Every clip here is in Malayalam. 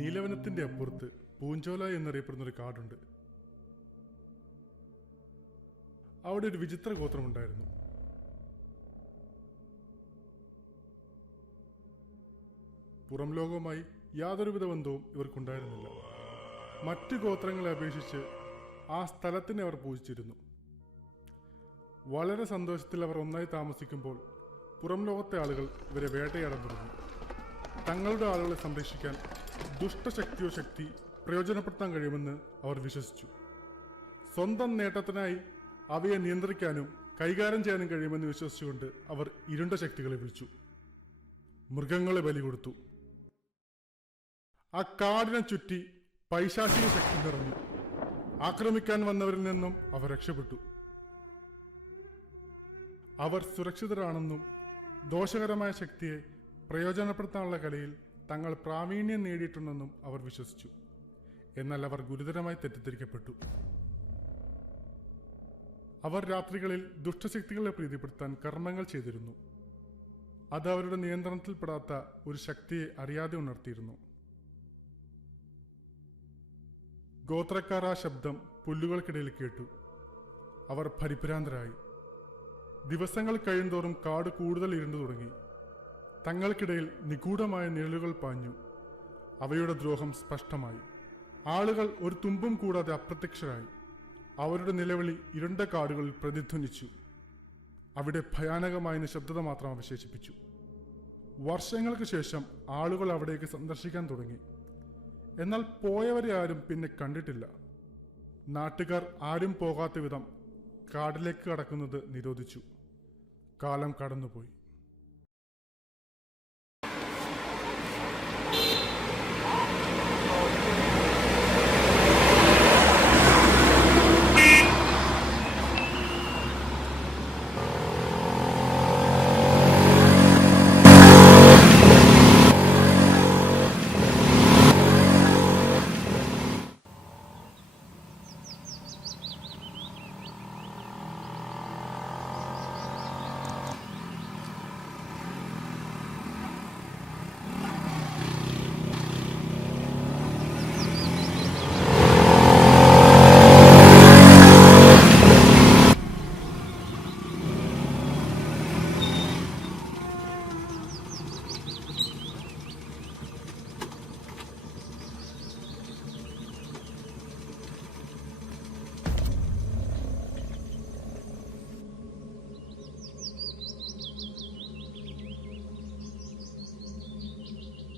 നീലവനത്തിന്റെ അപ്പുറത്ത് പൂഞ്ചോല എന്നറിയപ്പെടുന്ന ഒരു കാടുണ്ട്. അവിടെ ഒരു വിചിത്ര ഗോത്രമുണ്ടായിരുന്നു. പുറം ലോകവുമായി യാതൊരുവിധ ബന്ധവും ഇവർക്കുണ്ടായിരുന്നില്ല. മറ്റു ഗോത്രങ്ങളെ അപേക്ഷിച്ച് ആ സ്ഥലത്തിനെ അവർ പൂജിച്ചിരുന്നു. വളരെ സന്തോഷത്തിൽ അവർ ഒന്നായി താമസിക്കുമ്പോൾ പുറം ലോകത്തെ ആളുകൾ ഇവരെ വേട്ടയാടാൻ തുടങ്ങി. തങ്ങളുടെ ആളുകളെ സംരക്ഷിക്കാൻ ദുഷ്ടശക്തിയോ ശക്തി പ്രയോജനപ്പെടുത്താൻ കഴിയുമെന്ന് അവർ വിശ്വസിച്ചു. സ്വന്തം നേട്ടത്തിനായി അവയെ നിയന്ത്രിക്കാനും കൈകാര്യം ചെയ്യാനും കഴിയുമെന്ന് വിശ്വസിച്ചുകൊണ്ട് അവർ ഇരുണ്ട ശക്തികളെ വിളിച്ചു. മൃഗങ്ങളെ ബലി കൊടുത്തു. ആ കാടിനെ ചുറ്റി പൈശാചിക ശക്തി നിറഞ്ഞു. ആക്രമിക്കാൻ വന്നവരിൽ നിന്നും അവർ രക്ഷപ്പെട്ടു. അവർ സുരക്ഷിതരാണെന്നും ദോഷകരമായ ശക്തിയെ പ്രയോജനപ്പെടുത്താനുള്ള കലയിൽ തങ്ങൾ പ്രാവീണ്യം നേടിയിട്ടുണ്ടെന്നും അവർ വിശ്വസിച്ചു. എന്നാൽ അവർ ഗുരുതരമായി തെറ്റിദ്ധരിക്കപ്പെട്ടു. അവർ രാത്രികളിൽ ദുഷ്ടശക്തികളെ പ്രീതിപ്പെടുത്താൻ കർമ്മങ്ങൾ ചെയ്തിരുന്നു. അത് അവരുടെ നിയന്ത്രണത്തിൽപ്പെടാത്ത ഒരു ശക്തിയെ അറിയാതെ ഉണർത്തിയിരുന്നു. ഗോത്രക്കാർ ആ ശബ്ദം പുല്ലുകൾക്കിടയിൽ കേട്ടു. അവർ പരിഭ്രാന്തരായി. ദിവസങ്ങൾ കഴിയുന്തോറും കാട് കൂടുതൽ ഇരുണ്ടു തുടങ്ങി. തങ്ങൾക്കിടയിൽ നിഗൂഢമായ നിഴലുകൾ പാഞ്ഞു. അവയുടെ ദ്രോഹം സ്പഷ്ടമായി. ആളുകൾ ഒരു തുമ്പും കൂടാതെ അപ്രത്യക്ഷരായി. അവരുടെ നിലവിളി ഇരുണ്ട കാടുകളിൽ പ്രതിധ്വനിച്ചു. അവിടെ ഭയാനകമായ നിശബ്ദത മാത്രം അവശേഷിപ്പിച്ചു. വർഷങ്ങൾക്ക് ശേഷം ആളുകൾ അവിടേക്ക് സന്ദർശിക്കാൻ തുടങ്ങി. എന്നാൽ പോയവരെ ആരും പിന്നെ കണ്ടിട്ടില്ല. നാട്ടുകാർ ആരും പോകാത്ത വിധം കാടിലേക്ക് കടക്കുന്നത് നിരോധിച്ചു. കാലം കടന്നുപോയി.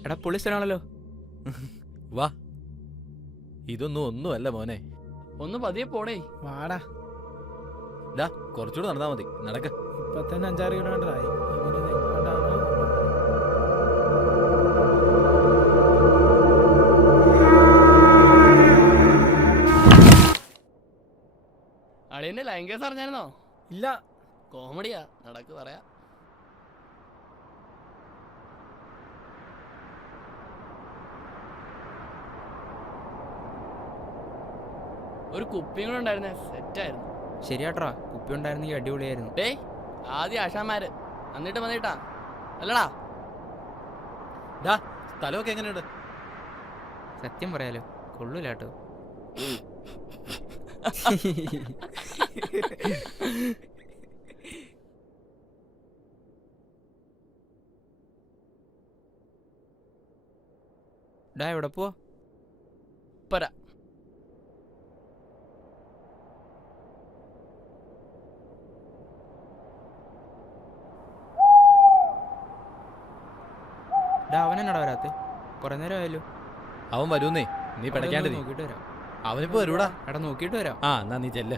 എടാ പോലീസിനാണല്ലോ. വാ, ഇതൊന്നും ഒന്നുമല്ല മോനെ. ഒന്ന് പതിയെ പോടേ. വാടാ, ഡാ കുറച്ചുകൂടെ നടന്നാ മതി. നടക്ക. ഇപ്പൊ തന്നെ 5-6 കിലോമീറ്റർ ആയി. എങ്ങോട്ടാണോ? അളിയന്റെ ലൈംഗിക അറിഞ്ഞായിരുന്നോ? ഇല്ല. കോമഡിയാ. നടക്ക് പറയാ. ഒരു കുപ്പിയും കൂടെ ഉണ്ടായിരുന്നേ, സെറ്റായിരുന്നു. ശരിയാട്ടാ, കുപ്പി ഉണ്ടായിരുന്നെങ്കിൽ അടിപൊളിയായിരുന്നു. ഡേയ്, ആദ്യം ആശാന്മാര് എന്നിട്ട് വന്നിട്ടാ അല്ലടാ. ഡാ സ്ഥലമൊക്കെ എങ്ങനെയുണ്ട്? സത്യം പറയാലോ, കൊള്ളൂലാട്ടോ. ഡാ എവിടെ പോവാ? പരാ. അവനെന്നാടാ വരാത്തെ? കുറെ നേരം ആയല്ലോ. അവൻ വരൂന്നേ, നീ പഠിക്കാണ്ട്. നോക്കിട്ട് വരാം. അവനിപ്പോ വരൂടാ. എടാ നോക്കിട്ട് വരാം. ആ എന്നാ നീ ചെല്ല.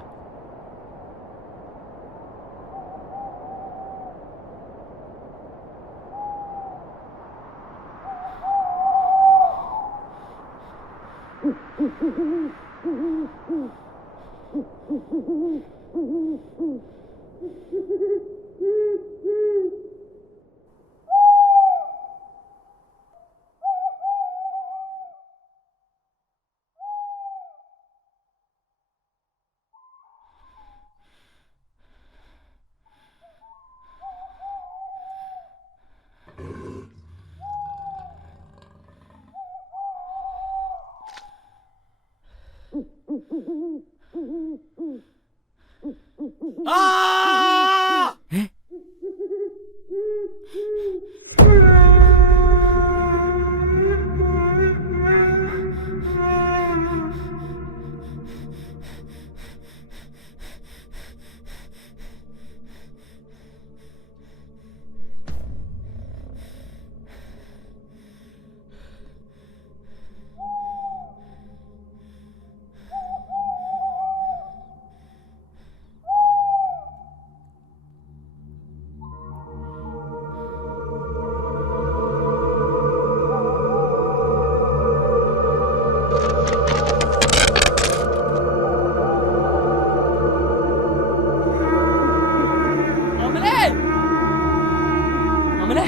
അമലേ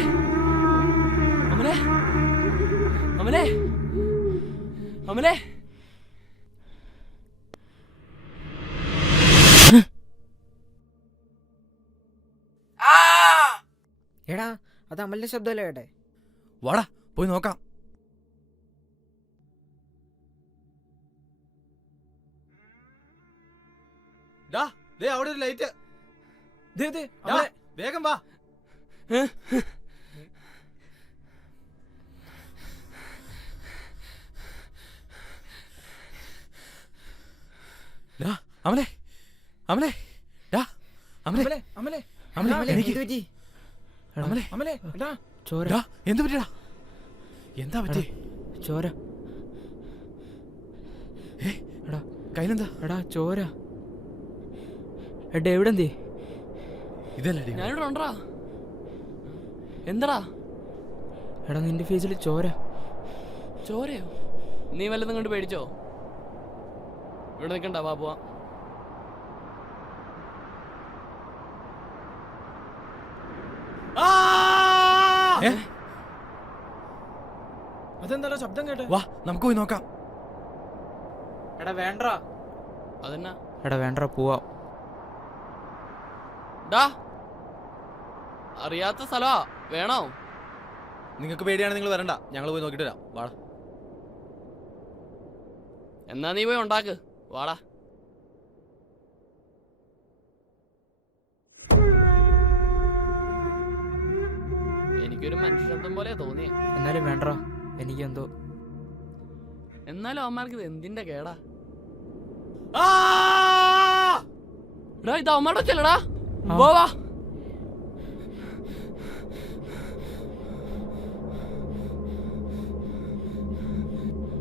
അമലേ അമലേ അമലേ എടാ അത് അമലിന്റെ ശബ്ദമല്ലേ ഏട്ടെ? വാടാ പോയി നോക്കാം. അവിടെ ഒരു ലൈറ്റ്. വേഗം വാ. അമലേ അമലേ അമലേ അമലേ അമലേ എനിക്ക് എന്ത് പറ്റി? അമലേ അമലേ എടാ ചോര എന്ത് പറ്റിയടാ? എന്താ പറ്റി? ചോര എടാ കയ്യിലെന്താ? എടാ ചോര. എടാ എവിടെ എന്തേ? ഇതല്ലേ ഞാനിവിടെ ഉണ്ടടാ. എന്താടാ? എടാ നിന്റെ ഫേസിൽ ചോര. ചോരയോ? നീ വല്ലതും കൊണ്ട് പേടിച്ചോ? ഇവിടെ നിൽക്കണ്ട, വാ പോവാ. അതെന്താ ശബ്ദം കേട്ടെ? വാ നമുക്ക് പോയി നോക്കാം. എടാ വേണ്ട. അതെന്നാ? എടാ വേണ്ട പോവാം. ഡാ, അറിയാത്ത സ്ഥലമാ, വേണോ? നിങ്ങൾക്ക് പേടിയാണെങ്കിൽ നിങ്ങൾ വരണ്ട, ഞങ്ങൾ പോയി നോക്കിട്ട് വരാം. വാടാ. എന്നാ നീ പോയി ഉണ്ടാക്ക്, വാടാ. എനിക്കൊരു മനുഷ്യ ശബ്ദം പോലെ തോന്നിയ. എന്നാലും വേണ്ട, എനിക്കെന്തോ. എന്നാലും അവന്മാർക്ക് ഇത് എന്തിന്റെ കേടാ? എടാ ഇത് അവന്മാരുടെ ചെല്ലടാ. വാ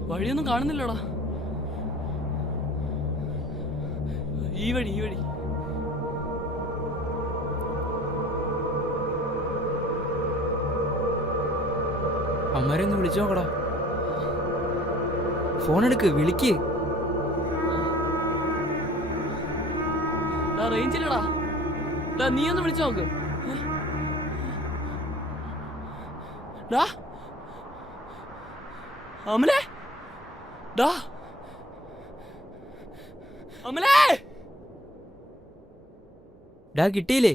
വഴിയൊന്നും കാണുന്നില്ലടാ. ഈ വഴി അമ്മരെ ഒന്ന് വിളിച്ചു നോക്കടാ. ഫോൺ എടുക്ക്, വിളിക്ക്. റേഞ്ചില്ലടാ. നീ ഒന്ന് വിളിച്ചു നോക്ക്. അമലേ ഡാ, അമലേ ഡാ കിട്ടിയില്ലേ?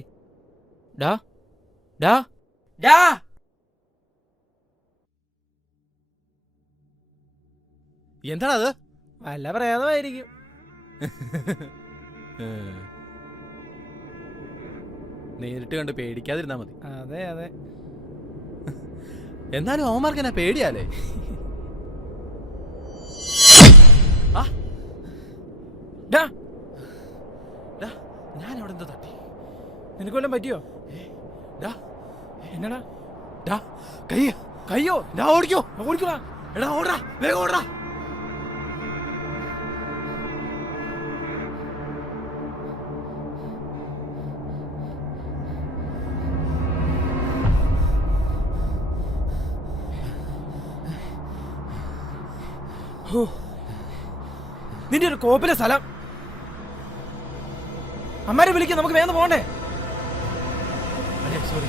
ഡാ ഡാ ഡാ എന്താടാ അത്? വല്ല പ്രേതമായിരിക്കും. നേരിട്ട് കണ്ട് പേടിക്കാതിരുന്നാ മതി. അതെ അതെ. എന്നാലും അവന്മാർക്ക് എന്നാ പേടിയാലേ? ഞാൻ അവിടെ എന്താ തട്ടി? നിനക്ക് വല്ലതും പറ്റിയോ? എന്നടാ? കയ്യോ? ഓടിക്കോ, ഓടിക്കോടാ. എടാ ഓടാ, വേഗം ഓടാ. നിന്റെ ഒരു കോപ്പിലെ സ്ഥലം. അമ്മാരെ വിളിക്കാം, നമുക്ക് വേഗം പോകണ്ടേ? സോറി.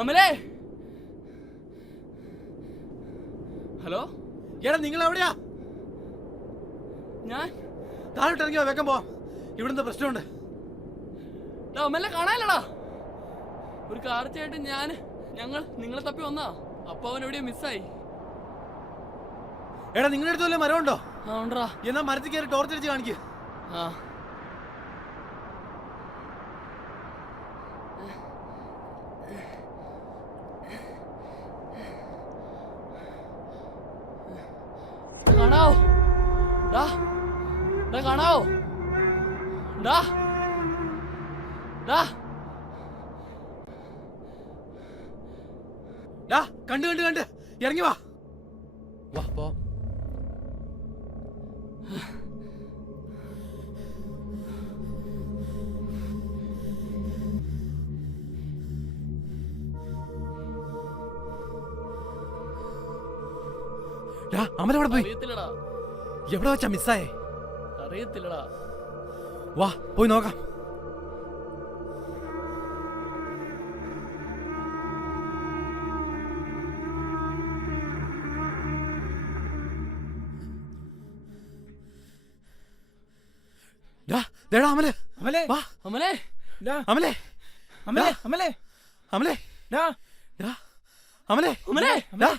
അമലേ, ഹലോ. എടാ നിങ്ങൾ എവിടെയാ? ഞാൻ താഴോട്ട് ഇറങ്ങിയോ, വേഗം പോ. ഇവിടുന്ന് പ്രശ്നമുണ്ട്. അമലെ കാണാനില്ലടാ. ഒരു കാർച്ചയായിട്ട് ഞങ്ങൾ നിങ്ങളെ തപ്പി വന്നാ. അപ്പൊ അവൻ എവിടെയോ മിസ്സായി. എടാ നിങ്ങളുടെ അടുത്ത് വല്ല മരം ഉണ്ടോ? ആ ഉണ്ടടാ. എന്നാ മരത്തിൽ കയറി ടോർച്ച് അടിച്ച് കാണിക്ക്. ആ കാണാവോ? കാണാവോ? കണ്ട് ഇറങ്ങി വാ. വാ പോ. അമല എവിടെ പോയി? അറിയത്തില്ലടാ, എവിടെ വെച്ചാ മിസ്സായേ? അറിയത്തില്ലടാ. വാ പോയി നോക്കാം. അമലെ അമലെ വാ. അമലേ, അമലെ അമലെ അമലെ അമലെ അമലെ അമലേ,